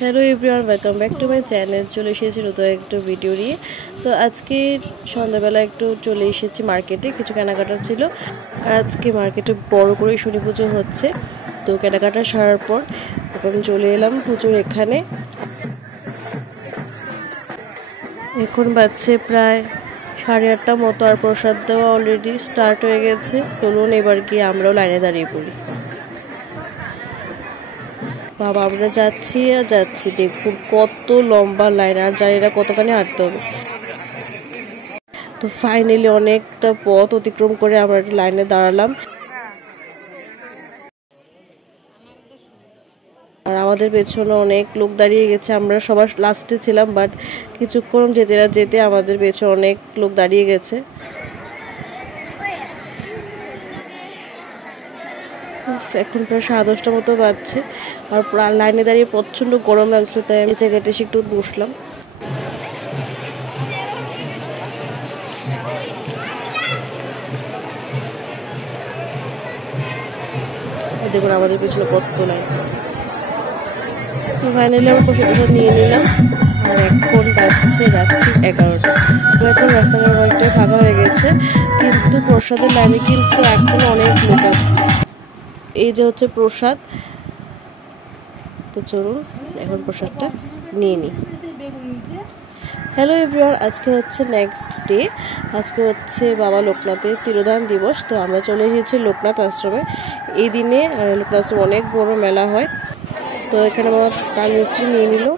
Hello everyone, welcome back to my channel. চলে এসেছি নতুন একটা ভিডিও নিয়ে। তো আজকে সন্ধ্যাবেলা একটু চলে এসেছি মার্কেটে, কিছু কেনাকাটা ছিল। আর আজকে মার্কেটে বড় করে শনি পুজো হচ্ছে। তো কেনাকাটা সারার পর এখন চলে এলাম পুজোর এখানে। এখন বাজছে প্রায় 8:30 মতো, আর প্রসাদ দেওয়া অলরেডি স্টার্ট হয়ে গেছে। চলুন এবার গিয়ে আমরাও লাইনে দাঁড়িয়ে পড়ি। বাবা, আমরা যাচ্ছি আর যাচ্ছি, দেখুন কত লম্বা লাইন, আর জানি না কতখানি হাঁটতে হবে। তো ফাইনালি অনেকটা পথ অতিক্রম করে আমরা লাইনে দাঁড়ালাম। আর আমাদের পেছনে অনেক লোক দাঁড়িয়ে গেছে, আমরা সবার লাস্টে ছিলাম, বাট কিছুক্ষণ যেতে না যেতে আমাদের পেছনে অনেক লোক দাঁড়িয়ে গেছে। এখন প্রায় 10:30 মতো বাজছে, আর লাইনে দাঁড়িয়ে প্রচণ্ড গরম লাগছিল, তাই আমি জায়গাটা এসে একটু বসলাম। দেখুন আমাদের পিছনে কত লাইন। তো ফাইনালি আমরা প্রসাদ নিয়ে নিলাম। আর এখন বাজছে রাত্রি 11টা। তো এখন রাস্তাঘাট অনেকটাই ফাঁকা হয়ে গেছে, কিন্তু প্রসাদের লাইনে কিন্তু এখনো অনেক লোক আছে। এই যে হচ্ছে প্রসাদ। তো চলুন এখন প্রসাদটা নিয়ে নিই। হ্যালো এভরিওয়ান, আজকে হচ্ছে নেক্সট ডে। আজকে হচ্ছে বাবা লোকনাথের তিরোধান দিবস। তো আমরা চলে এসেছি লোকনাথ আশ্রমে। এই দিনে লোকনাথ আশ্রমে অনেক বড় মেলা হয়। তো এখানে বাবা তাল মিষ্টি নিয়ে নিল।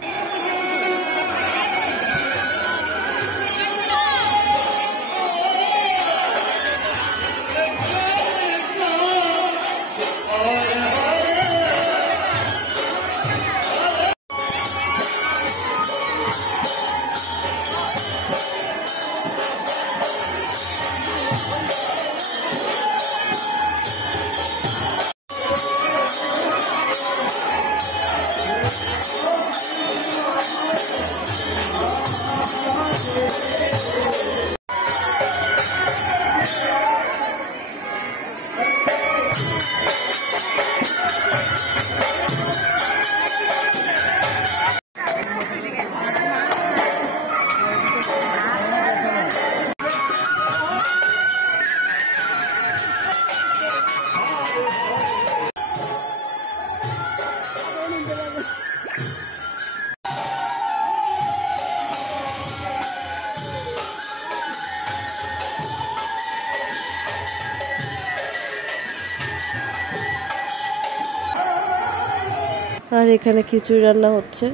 আর এখানে খিচুড়ি রান্না হচ্ছে।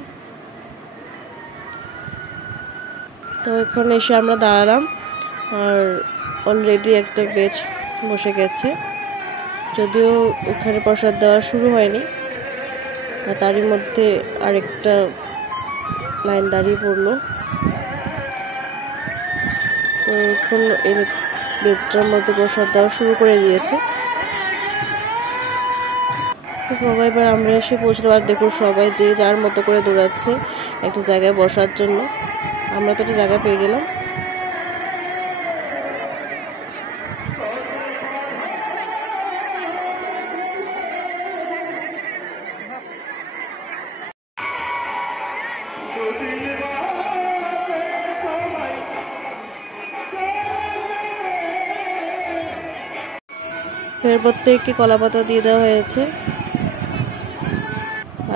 তো এখন এসে আমরা দাঁড়ালাম, আর অলরেডি একটা বেচ বসে গেছে, যদিও ওখানে প্রসাদ দেওয়া শুরু হয়নি। আর তারই মধ্যে আরেকটা লাইন দাঁড়িয়ে পড়লো। তো এখন এই বেচটার মধ্যে প্রসাদ দেওয়া শুরু করে দিয়েছে। সবাই এবার আমরা এসে পৌঁছলাম। আর দেখুন সবাই যে যার মতো করে দৌড়াচ্ছে একটা জায়গায় বসার জন্য। আমরা তো একটা জায়গা পেয়ে গেলাম। এর প্রত্যেককে কলা পাতা দিয়ে দেওয়া হয়েছে।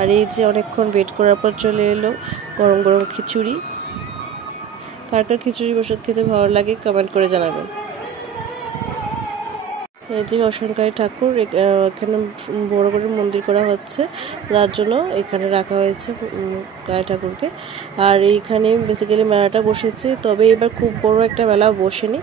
আর এই যে অনেকক্ষণ ওয়েট করার পর চলে এলো গরম গরম খিচুড়ি। কার কার খিচুড়ি প্রসাদ খেতে ভালো লাগে কমেন্ট করে জানাবেন। এই যে অসংখ্যায় ঠাকুর, এখানে বড় করে মন্দির করা হচ্ছে, তার জন্য এখানে রাখা হয়েছে গায়ে ঠাকুরকে। আর এইখানে বেসিক্যালি মেলাটা বসেছে, তবে এবার খুব বড় একটা মেলা বসেনি।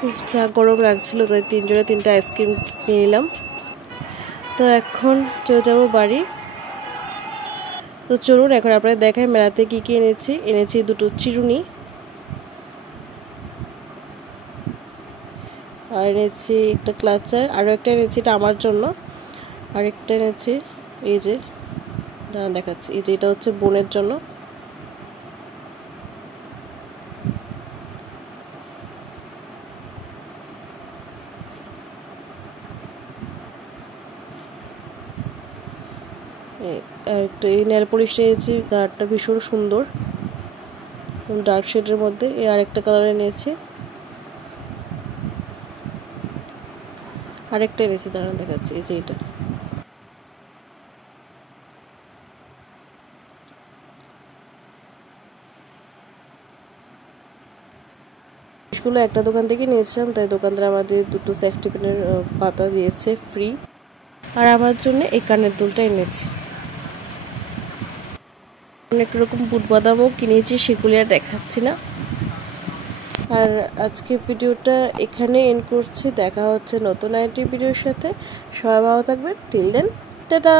খুব চা গরম লাগছিল, তাই তিনজনে 3টা আইসক্রিম নিয়ে নিলাম। তো এখন চলে যাবো বাড়ি। তো চলুন এখন আপনারা দেখাই মেলাতে কি কি এনেছি 2টো চিরুনি, আর এনেছি একটা ক্লাচার, আরও একটা এনেছি, এটা আমার জন্য। আরেকটা এনেছি এই যে দেখাচ্ছি, এই যে এটা হচ্ছে বোনের জন্য। এই নেল পলিশটা এনেছি, কালারটা ভীষণ সুন্দর, ডার্ক শেডের মধ্যে। এই আরেকটা কালার এনেছি, আরেকটা এনেছি, দাঁড়ান দেখাচ্ছি, এই যে এটা। জিনিসগুলো একটা দোকান থেকে নিয়েছিলাম, তাই দোকানদার আমাদের দুটো সেফটি পিনের পাতা দিয়েছে ফ্রি। আর আমার জন্য এই কানের দুলটা এনেছি। অনেক রকম বুট বাদামও কিনেছি, সেগুলি আর দেখাচ্ছি না। আর আজকে ভিডিওটা এখানে এন্ড করছি, দেখা হচ্ছে নতুন আরেকটি ভিডিওর সাথে। সবাই ভালো থাকবেন, টিল দেন, টাটা।